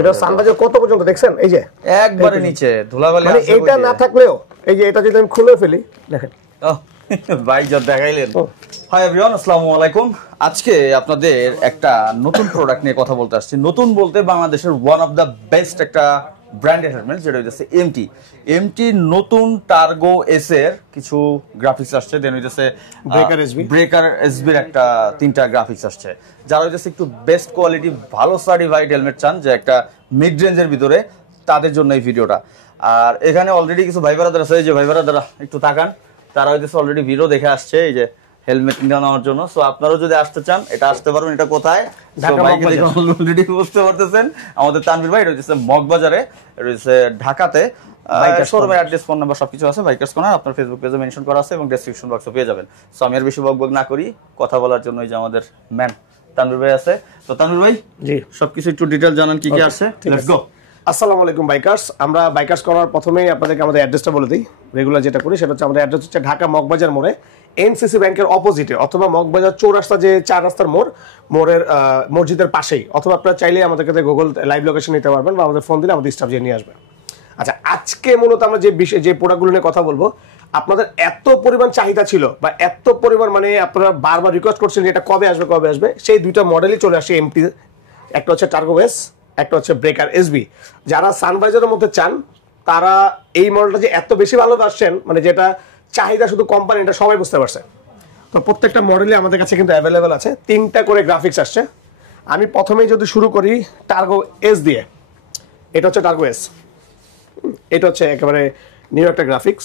এটা সানবাজার কত পর্যন্ত দেখছেন? এই যে একবারে নিচে ধুলাবালি মানে আছে। এটা না থাকলেও এই যে এটা যদি আমি খুলে ফেলি দেখেন। ভাই যা দেখাইলেন। হাই এভরিওয়ান, আসসালামু আলাইকুম। আজকে আপনাদের একটা নতুন প্রোডাক্ট নিয়ে কথা বলতে আসছি। নতুন বলতে বাংলাদেশের ওয়ান অফ দ্য বেস্ট একটা ব্র্যান্ডেড হেলমেট, যেটা হচ্ছে এমটি নতুন টার্গো এস এর কিছু গ্রাফিক্স আসছে। দেন হইতেছে ব্রেকার এসবির একটা 3টা গ্রাফিক্স আসছে। যারা হইতেছে একটু বেস্ট কোয়ালিটি ভালো সার্টিফাইড হেলমেট চান, যে একটা মিড রেঞ্জের ভিতরে, তাদের জন্য এই ভিডিওটা। আর এখানে অলরেডি কিছু ভাই ব্রাদার আছে, এই যে ভাই ব্রাদাররা একটু তাকান, তারা হইতেছে অলরেডি ভিডিও দেখে আসছে এই যে হেলমেট নেওয়ার জন্য। সো আপনারাও যদি আসতে চান এটা আসতে পারবেন। এটা কোথায়? অলরেডি বুঝতে পারতেছেন আমাদের তানভীর ভাই, এটা হচ্ছে মগবাজারে, এটা হচ্ছে ঢাকাতে। শোরুমের অ্যাড্রেস, ফোন নাম্বার সবকিছু আছে বাইকার্স কর্নার। আপনার ফেসবুক পেজে মেনশন করা আছে এবং ডেসক্রিপশন বক্সে পেয়ে যাবেন। সো আমি আর বেশি বকবক না করি, কথা বলার জন্য এই যে আমাদের ম্যান তানভীর ভাই আছে। তো তানভীর ভাই, জি সবকিছু একটু ডিটেইল জানান কি কি আছে। Let's go. আসসালামু আলাইকুম বাইকার্স। আমরা বাইকার্স করার প্রথমেই আপনাদেরকে আমাদের অ্যাড্রেসটা বলে দিই। রেগুলার যেটা করি সেটা হচ্ছে আমাদের অ্যাড্রেস হচ্ছে ঢাকা মগবাজার মোড়ে, এনসিসি ব্যাংকের অপোজিটে, অথবা মগবাজার চৌরাস্তা যে 4 রাস্তার মোড়ের মসজিদের পাশেই। অথবা আপনারা চাইলে আমাদের কাছে গুগল লাইভ লোকেশন নিতে পারবেন বা আমাদের ফোন দিলে আমাদের স্টাফ নিয়ে আসবে। আচ্ছা, আজকে মূলত আমরা যে প্রোডাক্টগুলো নিয়ে কথা বলবো, আপনাদের এত পরিমাণ চাহিদা ছিল বা এত পরিমাণ মানে আপনারা বারবার রিকোয়েস্ট করছেন যে এটা কবে আসবে, সেই দুইটা মডেলই চলে আসে এমটি। একটা হচ্ছে টার্গো এস, একটা হচ্ছে ব্রেকার এসবি। যারা সানভাইজারের মধ্যে চান তারা এই মডেলটা যে এত বেশি ভালোবাসছেন, মানে যেটা চাহিদা শুধু কোম্পানি, এটা সবাই বুঝতে পারছে। তো প্রত্যেকটা মডেলই আমাদের কাছে কিন্তু অ্যাভেলেবেল আছে। 3টা করে গ্রাফিক্স আসছে। আমি প্রথমেই যদি শুরু করি টার্গো এস দিয়ে, এটা হচ্ছে টার্গো এস। এটা হচ্ছে একেবারে নিউ একটা গ্রাফিক্স,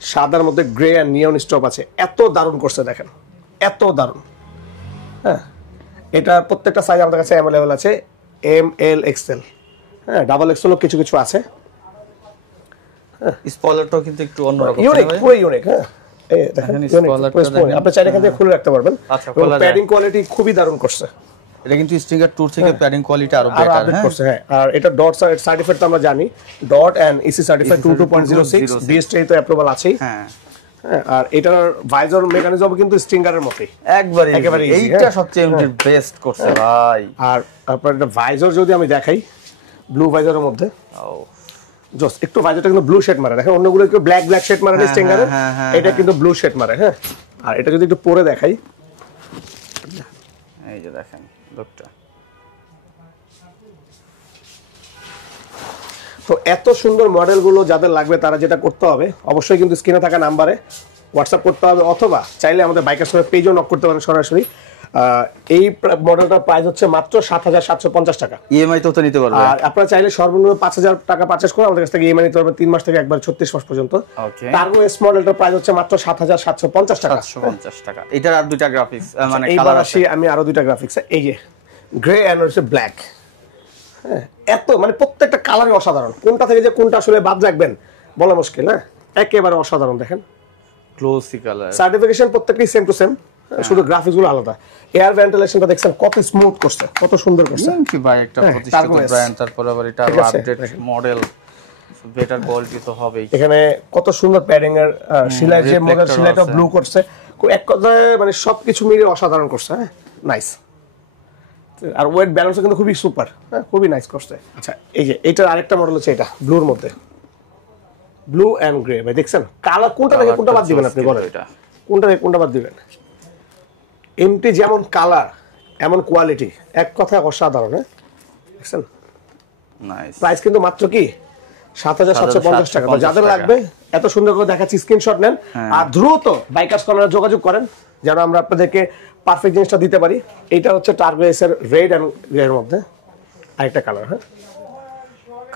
সাদার মধ্যে গ্রে আর নিয়ন স্টপ আছে। এত দারুণ করছে দেখেন, এত দারুণ। হ্যাঁ, এটা প্রত্যেকটা সাইজ আমাদের কাছে অ্যাভেলেবেল আছে, এম এল এক্সেল, হ্যাঁ ডাবল এক্সেলও কিছু কিছু আছে। স্পয়লারটাও কিন্তু একটু অন্যরকম, ইউনিক, পুরো ইউনিক। হ্যাঁ, এই দেখেন স্পয়লারটা আপনি চাইলে এখানে খুলে রাখতে পারবেন। আচ্ছা, প্যাডিং কোয়ালিটি খুবই দারুণ করছে। এটা কিন্তু স্টিকার টুর থেকে প্যাডিং কোয়ালিটি আরো বেটার করছে। হ্যাঁ, আর এটা ডট সার্টিফাইড তো আমরা জানি, dot and EC certified 22.06, BST তো অ্যাপ্রুভাল আছেই। হ্যাঁ, আর এটার ভাইজার মেকানিজম কিন্তু স্টিঙ্গারের মতই একেবারে এইটা সবচেয়ে বেস্ট করছে ভাই। আর আপনার এটা ভাইজার যদি আমি দেখাই, ব্লু ভাইজারের মধ্যে জাস্ট একটু ভাইজারটা কিন্তু ব্লু শেড মারে। দেখেন অন্যগুলো একটু ব্ল্যাক শেড মারে স্টিঙ্গারে, এটা কিন্তু ব্লু শেড মারে। হ্যাঁ, আর এটা যদি একটু পরে দেখাই, এই যে দেখেন লুকটা। তো এত সুন্দর মডেলগুলো যাদের লাগবে তারা যেটা করতে হবে, অবশ্যই কিন্তু স্ক্রিনে থাকা নাম্বারে হোয়াটসঅ্যাপ করতে হবে, অথবা চাইলে আমাদের বাইকার্স কর্নার পেজও নক করতে পারেন সরাসরি। এই মডেলটার প্রাইস হচ্ছে মাত্র 7,750 টাকা। ইএমআই তো নিতে পারবেন। আর আপনারা চাইলে সর্বনিম্ন 5,000 টাকা পারচেজ করে আমাদের কাছ থেকে ইএমআই নিতে পারবেন 3 মাস থেকে একবার 36 মাস পর্যন্ত। টার্গো এস মডেলটার প্রাইস হচ্ছে মাত্র 7,750 টাকা। 750 টাকা। এটার আর দুইটা গ্রাফিক্স, মানে কালার আছে। আমি আরো দুইটা গ্রাফিক্স, এই যে গ্রে এন্ড হচ্ছে ব্ল্যাক। হ্যাঁ, এত মানে প্রত্যেকটা কালারই অসাধারণ। কোনটা থেকে যে কোনটা আসলে বাদ রাখবেন বলা মুশকিল। হ্যাঁ, একেবারে অসাধারণ। দেখেন গ্লোসি কালার, সার্টিফিকেশন প্রত্যেকটাই সেম টু সেম, শুধু গ্রাফিক্স গুলো আলাদা। এয়ার ভেন্টিলেশনটা দেখছেন কত স্মুথ করছে, কত সুন্দর করছে। কি ভাই, একটা প্রতিষ্ঠিত ব্র্যান্ড, তারপর আবার এটা আপডেট মডেল, বেটার কোয়ালিটি তো হবেই। এখানে কত সুন্দর প্যাডিং এর সেলাই, যে মডেল সেলাইটা ব্লু করছে, এক কথায় মানে সবকিছু মিলিয়ে অসাধারণ করছে। হ্যাঁ, নাইস। আর ওয়েট ব্যালেন্সও কিন্তু খুবই সুপার। হ্যাঁ, খুবই নাইস করছে। আচ্ছা, এই যে এটার আরেকটা মডেল হচ্ছে এটা ব্লুর মধ্যে, ব্লু এন্ড গ্রে। ভাই দেখছেন কালার, কোনটা থেকে কোনটা বাদ দিবেন আপনি বলেন? এটা কোনটা থেকে কোনটা বাদ দিবেন? এমটি যেমন কালার এমন কোয়ালিটি, এক কথায় অসাধারণ। হ্যাঁ, দেখছেন নাইস। প্রাইস কিন্তু মাত্র কি 7,750 টাকা। যাদের লাগবে এত সুন্দর করে দেখাচ্ছি, স্ক্রিনশট নেন আর দ্রুত বাইকার্স কর্নারে যোগাযোগ করেন যেন আমরা আপনাদেরকে পারফেক্ট জিনিসটা দিতে পারি। এটা হচ্ছে টার্গো এস এর রেড এন্ড গ্রে এর মধ্যে আরেকটা কালার। হ্যাঁ,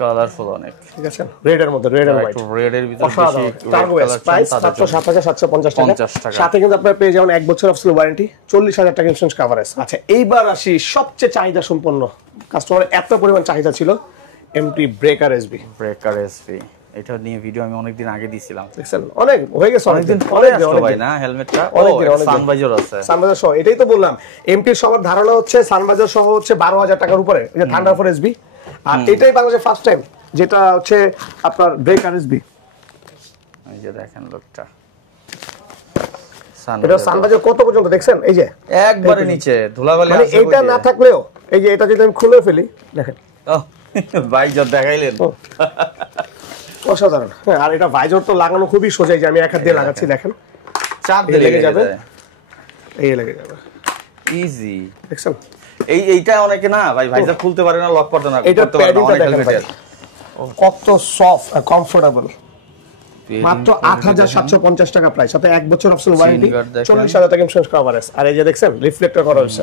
কালারফুল অনেক, ঠিক আছে। রেড এর মধ্যে, রেড এন্ড হোয়াইট, রেড এর ভিতরে বেশি। টার্গো এস প্রাইস মাত্র 7,750 টাকা। সাথে কিন্তু আপনারা পেয়ে যাবেন 1 বছর অফিসিয়াল ওয়ারেন্টি, 40,000 টাকা ইন্স্যুরেন্স কভারেজ। আচ্ছা, এইবার আসি সবচেয়ে চাহিদা সম্পন্ন, কাস্টমার এত পরিমাণ চাহিদা ছিল, MT breaker SB. Breaker SB, এটা নিয়ে ভিডিও আমি অনেকদিন আগে দিয়েছিলাম। দেখছেন অনেক হয়ে গেছে, অনেকদিন পরে আসলো ভাই না হেলমেটটা। সানভাইজার আছে, সানভাইজার সহ। এটাই তো বললাম, এমটির সবার ধারণা হচ্ছে সানভাইজার সহ হচ্ছে 12,000 টাকার উপরে, এটা থান্ডারফোর এসবি। আর এটাই বাংলাদেশে ফার্স্ট টাইম যেটা হচ্ছে আপনার ব্রেকার এসবি। এই যে দেখেন লোকটা, এটা সানভাইজার কত পর্যন্ত দেখছেন? এই যে একবারে নিচে ধুলাবালি আছে। মানে এটা না থাকলেও এই যে এটা যদি আমি খুলে ফেলি দেখেন, ভাইজার দেখাইলেন অসাধারণ। হ্যাঁ, আর এটা ভাইজার তো লাগানো খুবই সোজা, যে আমি এক হাত দিয়ে লাগাচ্ছি, দেখেন চাপ দিয়ে লেগে যাবে, এই লেগে যাবে, ইজি। দেখছেন এইটা অনেকে না ভাই ভাইজার খুলতে পারে না, লক করতে না, এটা করতে পারে না, অনেক হেলমেটের কত সফট আর কমফোর্টেবল। মাত্র ৮৭৫০ টাকা প্রাইস, সাথে ১ বছর অপশন ওয়ারেন্টি, ৪০,০০০ টাকা ইন্স্যুরেন্স কভারেজ। আর এই যে দেখছেন রিফ্লেক্টর করা হয়েছে।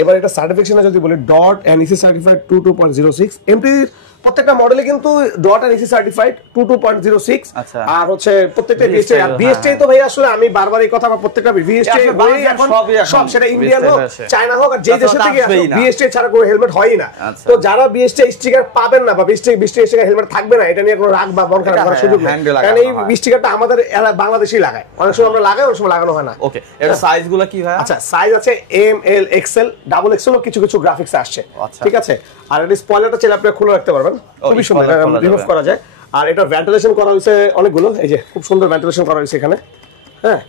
এবার এটা সার্টিফিকেশনে যদি বলি ডট এনইসি সার্টিফাইড 22.06, এমটির প্রত্যেকটা মডেলে কিন্তু ডট এনইসি সার্টিফাইড 22.06। আচ্ছা, আর হচ্ছে প্রত্যেকটা বিএসটি, আর বিএসটি তো ভাই আসলে আমি বারবার এই কথা, আমার প্রত্যেকটা বিএসটি এখন সব, সেটা ইন্ডিয়ান হোক চায়না হোক আর যে দেশে থেকে বিএসটি ছাড়া কোনো হেলমেট হয়ই না। তো যারা বিএসটি স্টিকার পাবেন না বা বিএসটি স্টিকার হেলমেট থাকবে না, এটা নিয়ে কোনো রাগ বা মন খারাপ করার সুযোগ নেই, কারণ এই স্টিকারটা আমাদের বাংলাদেশেই লাগায়, অনেক সময় আমরা লাগাই, অনেক সময় লাগানো হয় না। ওকে, এটা সাইজগুলো কি ভাই? আচ্ছা, সাইজ আছে এম, এল, এক্সেল, ডাবল এক্সেল ও কিছু কিছু গ্রাফিক্স আসছে, ঠিক আছে। আর এর স্পয়লারটা চাইলে আপনি খুলে রাখতে পারবেন, খুবই সুন্দর, রিমুভ করা যায়। আর এটা ভেন্টিলেশন করা হয়েছে অনেকগুলো, এই যে খুব সুন্দর ভেন্টিলেশন করা হয়েছে এখানে। হ্যাঁ,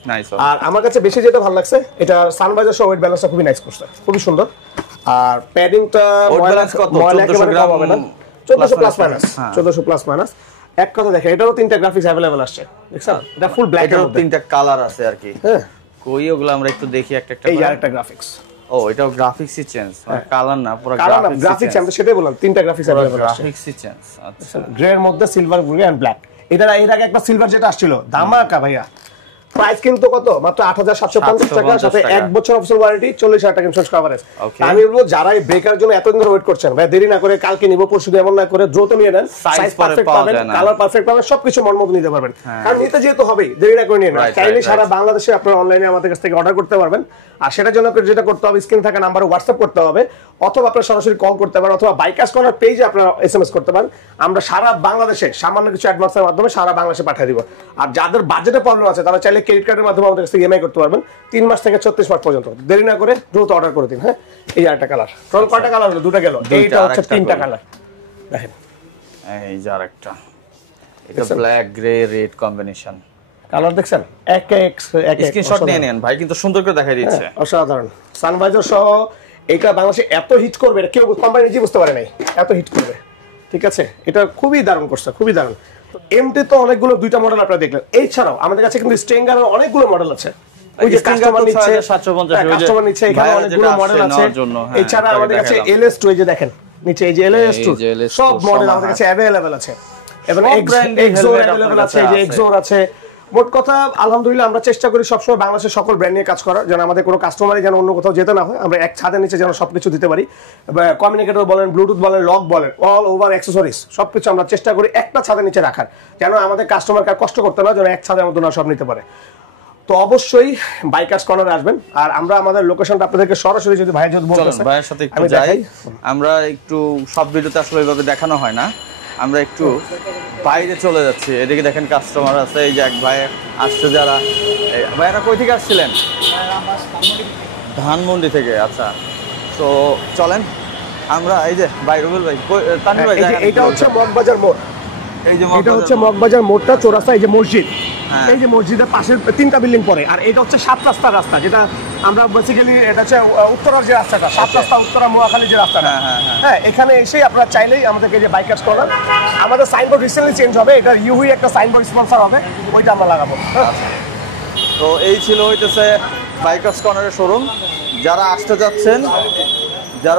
আর আমার কাছে বেশি যেটা ভালো লাগছে, এটা সানভাইজার সহ ওয়েট ব্যালেন্সটা খুবই নাইস করছে, খুবই সুন্দর। আর প্যাডিংটা ময়লা একেবারে কম হবে না, 1400 প্লাস মাইনাস, 1400 প্লাস মাইনাস। এক কথা দেখেন, এটারও 3টা গ্রাফিক্স अवेलेबल আসছে, দেখছেন এটা ফুল ব্ল্যাক এর মধ্যে, 3টা কালার আছে আর কি। হ্যাঁ, কই ওগুলো আমরা একটু দেখি একটা একটা এই করে। আরেকটা গ্রাফিক্স, ও এটাও গ্রাফিক্সই চেঞ্জ, মানে কালার না, পুরো গ্রাফিক্স। আমি সেটাই বললাম, 3টা গ্রাফিক্স अवेलेबल আছে, গ্রাফিক্সই চেঞ্জ। আচ্ছা, গ্রে এর মধ্যে সিলভার, গ্রে এন্ড ব্ল্যাক। এটা এর আগে একটা সিলভার যেটা আসছিল ধামাকা ভাইয়া, প্রাইস কিন্তু কত, মাত্র ৮৭৫০ টাকা, সাথে 1 বছর অফিসিয়াল ওয়ারেন্টি, ৪০,০০০ টাকা ইন্স্যুরেন্স কভারেজ। আমি বলবো যারা এই ব্রেকার জন্য এতদিন ধরে ওয়েট করছেন, ভাই দেরি না করে কালকে নিব, পরশু এমন না করে দ্রুত নিয়ে নেন, সাইজ পারফেক্ট পাবেন, কালার পারফেক্ট পাবেন, সবকিছু মন মতো নিতে পারবেন। কারণ নিতে যেহেতু হবে, দেরি না করে নিয়ে নেন। চাইলে সারা বাংলাদেশে আপনারা অনলাইনে আমাদের কাছ থেকে অর্ডার করতে পারবেন। আর সেটার জন্য যেটা করতে হবে, স্ক্রিন থাকা নাম্বারে হোয়াটসঅ্যাপ করতে হবে, অথবা আপনারা সরাসরি কল করতে পারেন, অথবা বাইকার্স কর্নার পেজে আপনারা এসএমএস করতে পারেন। আমরা সারা বাংলাদেশে সামান্য কিছু অ্যাডভান্সের মাধ্যমে সারা বাংলাদেশে পাঠিয়ে দিব। আর যাদের বাজেটে প্রবলেম আছে, তারা চাইলে ক্রেডিট কার্ডের মাধ্যমে আমাদের কাছ থেকে ইএমআই করতে পারবেন, 3 মাস থেকে 36 মাস পর্যন্ত। দেরি না করে দ্রুত অর্ডার করে দিন। হ্যাঁ, এই আরেকটা কালার, টোটাল কয়টা কালার হলো? 2টা গেল, এইটা হচ্ছে 3টা কালার। দেখেন এই যে আরেকটা, এটা black grey red combination colour, দেখছেন এক স্ক্রিনশট নিয়ে নেন ভাই, কিন্তু সুন্দর করে দেখাই দিচ্ছে, অসাধারণ। সানভাইজার সহ এটা বাংলাদেশে এত হিট করবে, এটা কেউ কোম্পানি নিজে বুঝতে পারে নাই এত হিট করবে, ঠিক আছে। এটা খুবই দারুণ করছে, খুবই দারুণ। এমটি তো অনেকগুলো 2টা মডেল আপনারা দেখলেন, এছাড়াও আমাদের কাছে কিন্তু স্ট্রেঙ্গারের অনেকগুলো মডেল আছে। ওই যে কাস্টমার নিচ্ছে 750, নিচ্ছে এখানে অনেকগুলো মডেল আছে। এছাড়া আমাদের কাছে LS2, এই যে দেখেন নিচে, এই যে LS2 সব মডেল আমাদের কাছে अवेलेबल আছে, এবং এক্সোর अवेलेबल আছে, এই যে এক্সোর আছে। মোট কথা আলহামদুলিল্লাহ, আমরা চেষ্টা করি সবসময় বাংলাদেশের সকল ব্র্যান্ড নিয়ে কাজ করার, যেন আমাদের কোনো কাস্টমারই যেন অন্য কোথাও যেতে না হয়, আমরা এক ছাদের নিচে যেন সবকিছু দিতে পারি। কমিউনিকেটর বলেন, ব্লুটুথ বলেন, লক বলেন, অল ওভার অ্যাক্সেসরিজ সবকিছু আমরা চেষ্টা করি একটা ছাদের নিচে রাখার, যেন আমাদের কাস্টমারকে কষ্ট করতে না, যেন এক ছাদের মতো না সব নিতে পারে। তো অবশ্যই বাইকার্স কর্নারে আসবেন। আর আমরা আমাদের লোকেশনটা আপনাদেরকে সরাসরি, যদি ভাই যদি বলতেন ভাইয়ের সাথে একটু যাই, আমরা একটু সব ভিডিওতে আসলে এইভাবে দেখানো হয় না, আমরা একটু বাইরে চলে যাচ্ছি। এদিকে দেখেন কাস্টমার আছে, এই যে এক ভাই আসছে, যারা ভাইরা কই থেকে আসছিলেন? ধানমন্ডি থেকে। আচ্ছা, তো চলেন আমরা, এই যে ভাই রুবেল ভাই, তানভীর ভাই, এটা হচ্ছে মগবাজার মোড়, এটা হচ্ছে মগবাজার মোড়টা, চৌরাস্তা, এই যে মসজিদ, এই যে মসজিদের পাশে 3টা বিল্ডিং পরে। আর এটা হচ্ছে 7 রাস্তার রাস্তা, যেটা আমরা বেসিক্যালি, এটা হচ্ছে উত্তরার যে রাস্তাটা, 7 রাস্তা উত্তরা মোয়াখালী যে রাস্তাটা। হ্যাঁ, এখানে এসে আপনারা চাইলেই আমাদেরকে, যে বাইকার্স কর্নার, আমাদের সাইনবোর্ড রিসেন্টলি চেঞ্জ হবে, এটা ইউহি একটা সাইনবোর্ড স্পন্সর হবে, ওইটা আমরা লাগাবো। তো এই ছিল হইতেছে বাইকার্স কর্নারের শোরুম। যারা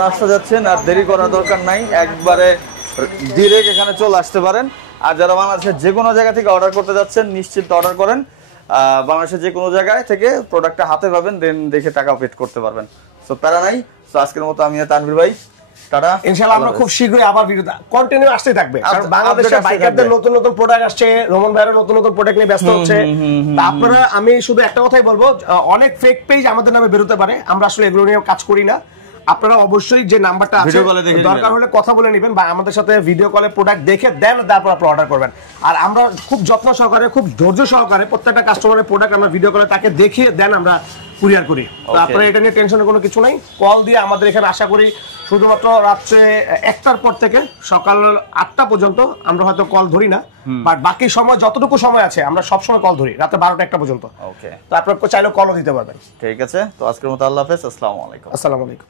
আসতে যাচ্ছেন আর দেরি করার দরকার নাই, একবারে ডিরেক্ট এখানে চলে আসতে পারেন। আর যারা বাংলাদেশের যে কোনো জায়গা থেকে অর্ডার করতে যাচ্ছেন, নিশ্চিত অর্ডার করেন, বাংলাদেশের যে কোনো জায়গায় থেকে প্রোডাক্টটা হাতে পাবেন, দেন দেখে টাকা পেড করতে পারবেন। সো প্যারা নাই। সো আজকের মতো আমি তানভীর ভাই, টাটা, ইনশাআল্লাহ আমরা খুব শীঘ্রই আবার ভিডিওটা কন্টিনিউ আসতে থাকবে, কারণ বাংলাদেশে বাইকারদের নতুন নতুন প্রোডাক্ট আসছে, রোমন ভাইয়ের নতুন নতুন প্রোডাক্ট নিয়ে ব্যস্ত হচ্ছে। আপনারা, আমি শুধু একটা কথাই বলবো, অনেক ফেক পেজ আমাদের নামে বেরোতে পারে, আমরা আসলে এগুলো নিয়ে কাজ করি না। আপনারা অবশ্যই যে নাম্বারটা আছে, দরকার হলে কথা বলে নেবেন, বা আমাদের সাথে ভিডিও কলে প্রোডাক্ট দেখে দেন, তারপর আপনারা অর্ডার করবেন। আর আমরা খুব যত্ন সহকারে, খুব ধৈর্য সহকারে প্রত্যেকটা কাস্টমারের প্রোডাক্ট আমরা ভিডিও কলে তাকে দেখিয়ে দেন আমরা কুরিয়ার করি। তো আপনারা এটা নিয়ে টেনশনের কোনো কিছু নাই, কল দিয়ে আমাদের এখানে আশা করি শুধুমাত্র রাত্রে 1টার পর থেকে সকাল 8টা পর্যন্ত আমরা হয়তো কল ধরি না, বাট বাকি সময় যতটুকু সময় আছে আমরা সব সময় কল ধরি, রাতে 12টা 1টা পর্যন্ত। ওকে, তো আপনারা চাইলে কলও দিতে পারবেন। ঠিক আছে, তো আজকের মতো আল্লাহ হাফেজ, আসসালামু আলাইকুম। আসসালামু আলাইকুম।